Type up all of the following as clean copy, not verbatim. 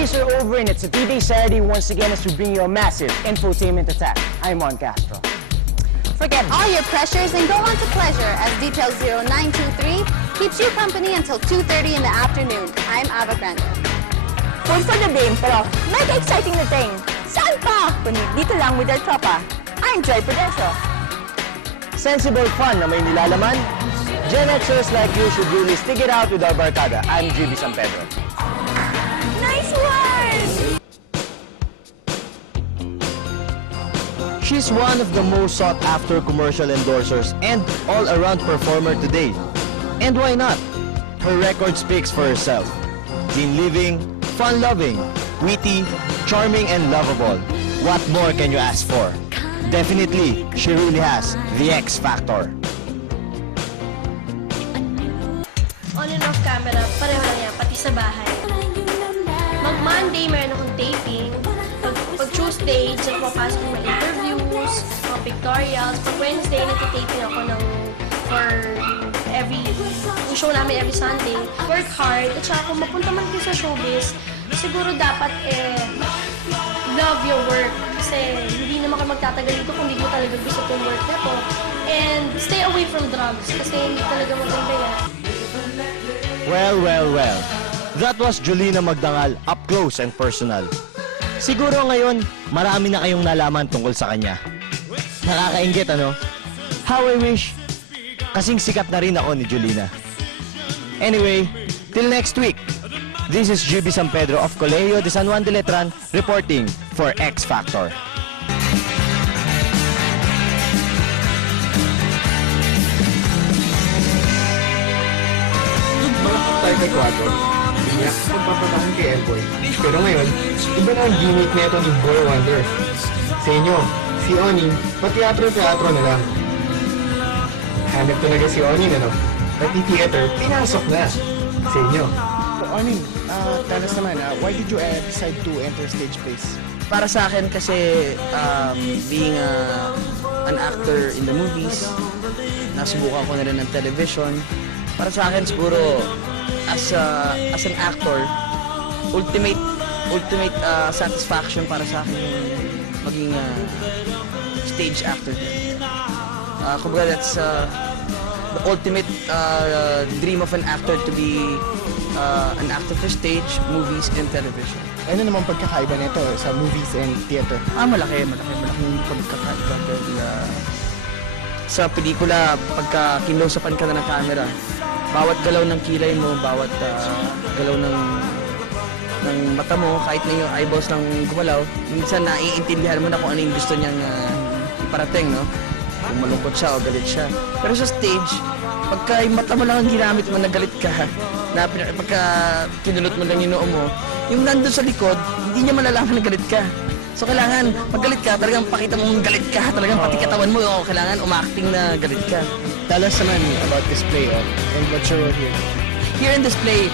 holidays are over and it's a D-Day Saturday once again as we bring you a massive infotainment attack. I'm Juan Castro. Forget all your pressures and go on to pleasure as Detail 0923 keeps you company until 2:30 in the afternoon. I'm Ava Grande. Food for the brain, pero mega exciting na thing. Saan pa? Kundi dito lang with our tropa. I'm Joy Pedroso. Sensible fun na may nilalaman? Gen Xers like you should really stick it out with our barkada. I'm GB San Pedro. Nice one! She's one of the most sought-after commercial endorsers and all-around performer today. And why not? Her record speaks for herself. Clean-living, fun-loving, witty, charming, and lovable. What more can you ask for? Definitely, she really has the X Factor. On and off camera, pareho lang yan, pati sa bahay. Mag-Monday, meron akong taping. Pag-Tuesday, dyan papasok ng mga interviews, mga pictorials. Pag-Wednesday, nagtitaping ako for yung show namin every Sunday. Work hard, at saka kung mapunta man kayo sa showbiz, siguro dapat love your work. Kasi hindi naman kayo magtatagal dito kung hindi mo talaga gusto itong work na to. And stay away from drugs kasi hindi talaga maganda yan. Well. That was Julina Magdangal up close and personal. Siguro ngayon, marami na kayong nalaman tungkol sa kanya. Nakakaingit, ano? How I wish, kasing sikat na rin ako ni Julina. Anyway, till next week, this is GB San Pedro of Colegio de San Juan de Letran reporting for X Factor. Tayo kay Quattro, biniyak sa pagpapatahan kay Elboy. Pero ngayon, iba na ang gimmick na ito ni Boy Wonder. Sa inyo, si Oni, pa-teatro na lang. Hanap talaga si Oni, ano? Pati theater, pinasok na. Sa inyo. So, Oni, tell us naman, why did you decide to enter stage plays? Para sa akin kasi being an actor in the movies, nasubukan ko na rin ng television. Para sa akin siguro as an actor, ultimate satisfaction para sa akin yung maging stage actor din. Kumbaga that's the ultimate dream of an actor to be an actor for stage, movies, and television. Ano naman pagkakaiba nito sa movies and theater? Malaking pagkakaiba dahil sa pelikula, pagka kinlosapan ka na ng camera, bawat galaw ng kilay mo, bawat galaw ng mata mo, kahit na yung eyeballs lang gumalaw, minsan naiintindihan mo na kung ano yung gusto niyang iparating, no? Kung malungkot siya o galit siya. Pero sa stage, pagka yung mata mo lang ang ginamit mo, nagalit ka, pagka kinulot mo lang yung noo mo, yung nandun sa likod, hindi niya malalaman na galit ka. So kailangan, magalit ka, talagang pakita mong galit ka, talagang pati katawan mo, kailangan umacting na galit ka. Tell us naman about this play and what's your role here? Here in this play,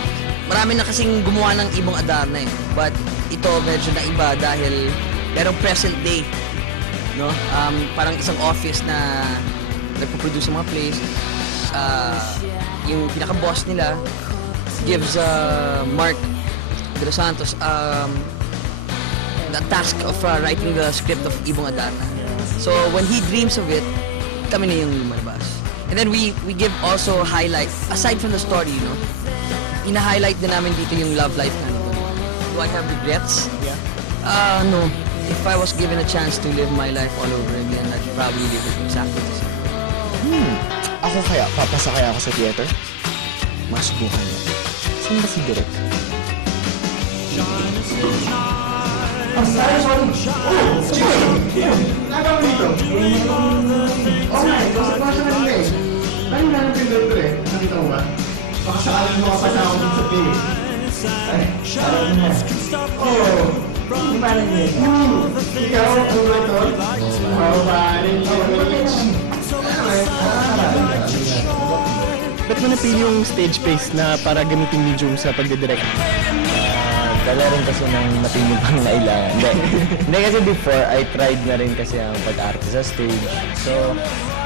marami na kasing gumawa ng Ibong Adarna eh. But ito medyo na iba dahil merong present day. No? Parang isang office na nagpo-produce ng mga plays. Yung pinaka-boss nila gives Mark De Los Santos the task of writing the script of Ibong Adarna. So when he dreams of it, kami na yung lumalabas. And then we give also highlight, aside from the story, you know, ina-highlight din namin dito yung love life namin. Do I have regrets? Yeah. No. If I was given a chance to live my life all over again, I'd probably live it exactly the same. Ako kaya, papasa kaya ako sa theater? Masubukan niya. Saan ba si Direk? Nagawa dito. Okay, kasi pa siya kanina eh. Kanina namin pinagdito eh. Nakita mo ba? Baka sakalang makapasa ako dito sa play. Ay, alam mo na. Oo. Hindi pa rin eh. Ikaw, ano ba ito? Oo, parin. Ba't mo napili yung stage plays na para gamitin medium sa pagdidirect? Dala rin kasi ng matinding pang nailangan. Hindi kasi before, I tried na rin kasi ang pag-arte sa stage. So,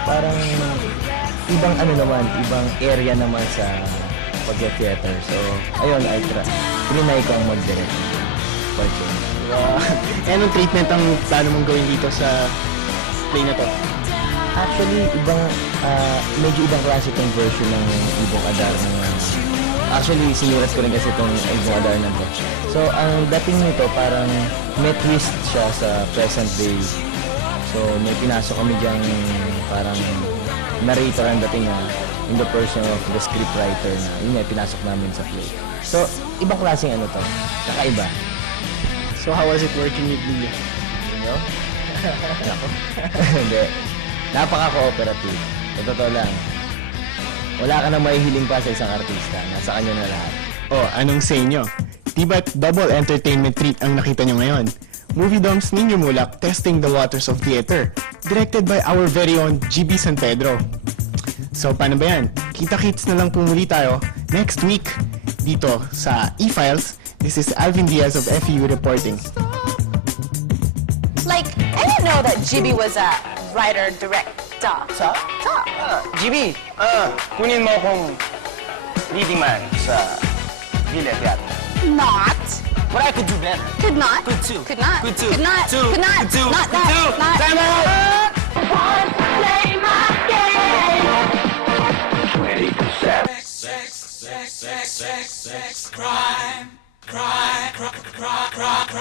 parang ibang ibang area naman sa pag-theater. So, ayun, trinay ko ang mag-direct. part yun. Anong treatment ang plano mong gawin dito sa play na to? Actually, medyo ibang klase itong version ng Ibong Adar. Actually, sinulat ko rin kasi itong Ibong Adar na to. So, ang dating nito parang may twist siya sa present day. So, may pinasok kami diyang parang narrator ang dating na in the person of the scriptwriter na yun nga, pinasok namin sa play. So, ibang klaseng ano to. Kakaiba. So how was it working with Lia? No? Hindi. Napaka-cooperative. Sa totoo lang. Wala ka na mahihiling pa sa isang artista. Nasa kanya na lahat. Oh, anong say nyo? Diba't double entertainment treat ang nakita nyo ngayon? Movie Doms Ninyo Mulak testing the waters of theater. Directed by our very own GB San Pedro. So, paano ba yan? Kita-kits na lang po muli tayo next week dito sa E-Files. This is Alvin Diaz of FEU reporting. Like, I didn't know that GB was a writer-director. GB, kunin mo akong leading man sa Villa Teatro. Not. But I could do better. Could not. Could too. Could not. Could too. Could not. Two. Could not. Could two. Not Could that. two. Not. Time out!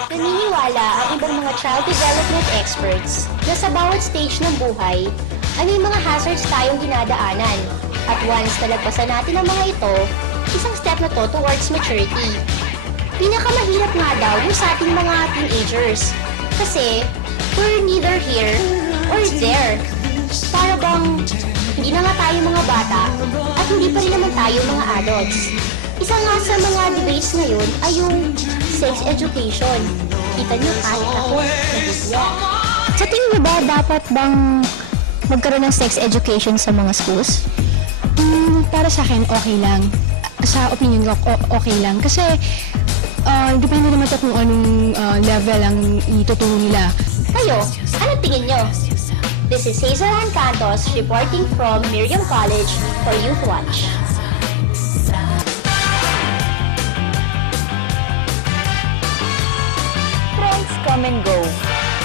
Naniniwala ang ibang mga child development experts na sa bawat stage ng buhay ay may mga hazards tayong dinadaanan. At once nalagpasan natin ang mga ito, isang step na to towards maturity. Pinakamahirap nga daw yung sa ating mga teenagers. Kasi, we're neither here or there. Para bang, hindi na nga tayo mga bata at hindi pa rin naman tayo mga adults. Isa nga sa mga debates ngayon ay yung sex education. Kita niyo kahit ako, nabibiyak. Sa tingin niyo ba dapat bang magkaroon ng sex education sa mga schools? Para sa akin, okay lang. Sa opinion ko, okay lang. Kasi, depende naman ito kung anong level ang ituturo nila. Kayo, anong tingin niyo? This is Hazel Ann Cantos reporting from Miriam College for Youth Watch. Trends come and go.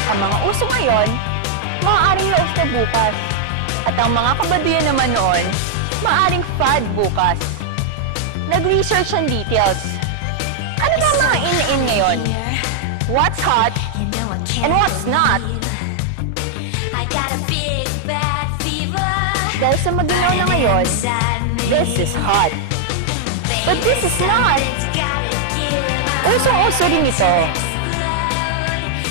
Ang mga uso ngayon, maaaring laos na bukas. At ang mga kabaduyan naman noon, maaaring fad bukas. Nag-research ang details. Ano ba ang mga in-in ngayon? What's hot and what's not? Dahil sa maginaw na ngayon, this is hot. But this is not. Usong-uso rin ito.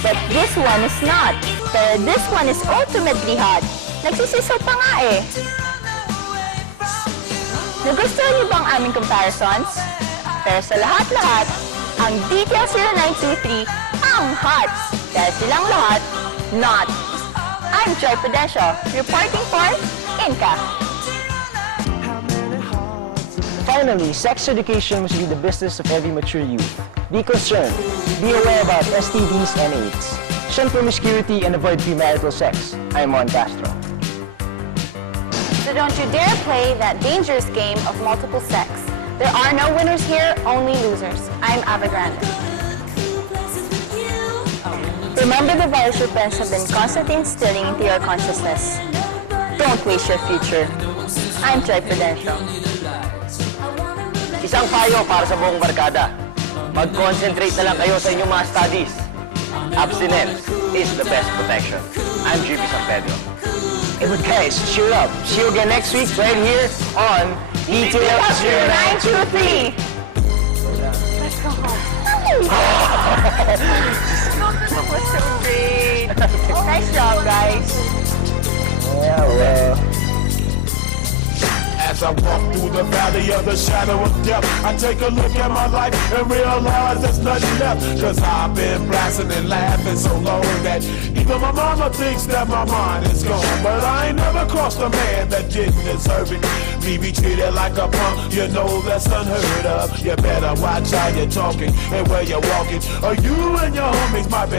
But this one is not. Pero this one is ultimately hot. Nagsisiso pa nga eh. Nagustuhan niyo ba ang aming comparisons? Pero sa lahat-lahat, ang Detail 0923 ang hot. Dahil silang lahat, not. I'm Joy Prudencio, reporting for Inca. Finally, sex education must be the business of every mature youth. Be concerned. Be aware about STDs and AIDS. Shun promiscuity and avoid premarital sex. I'm Juan Castro. So don't you dare play that dangerous game of multiple sex. There are no winners here, only losers. I'm Ava Grande. Remember, the virus your parents have been constantly instilling into your consciousness. Don't waste your future. I'm Joy Prudencio. Isang payo para sa buong barkada. Mag-concentrate na lang kayo sa inyong mga studies. Abstinence is the best protection. I'm GB San Pedro. Hey, but guys, cheer up. See you again next week right here on Detail 0923. Let's go home. That was so great. Nice job, guys. Yeah, well. As I walk through the valley of the shadow of death, I take a look at my life and realize there's nothing left. Cause I've been blasting and laughing so long that even my mama thinks that my mind is gone. But I ain't never crossed a man that didn't deserve it. Me be treated like a punk, you know that's unheard of. You better watch how you're talking and where you're walking, or you and your homies might be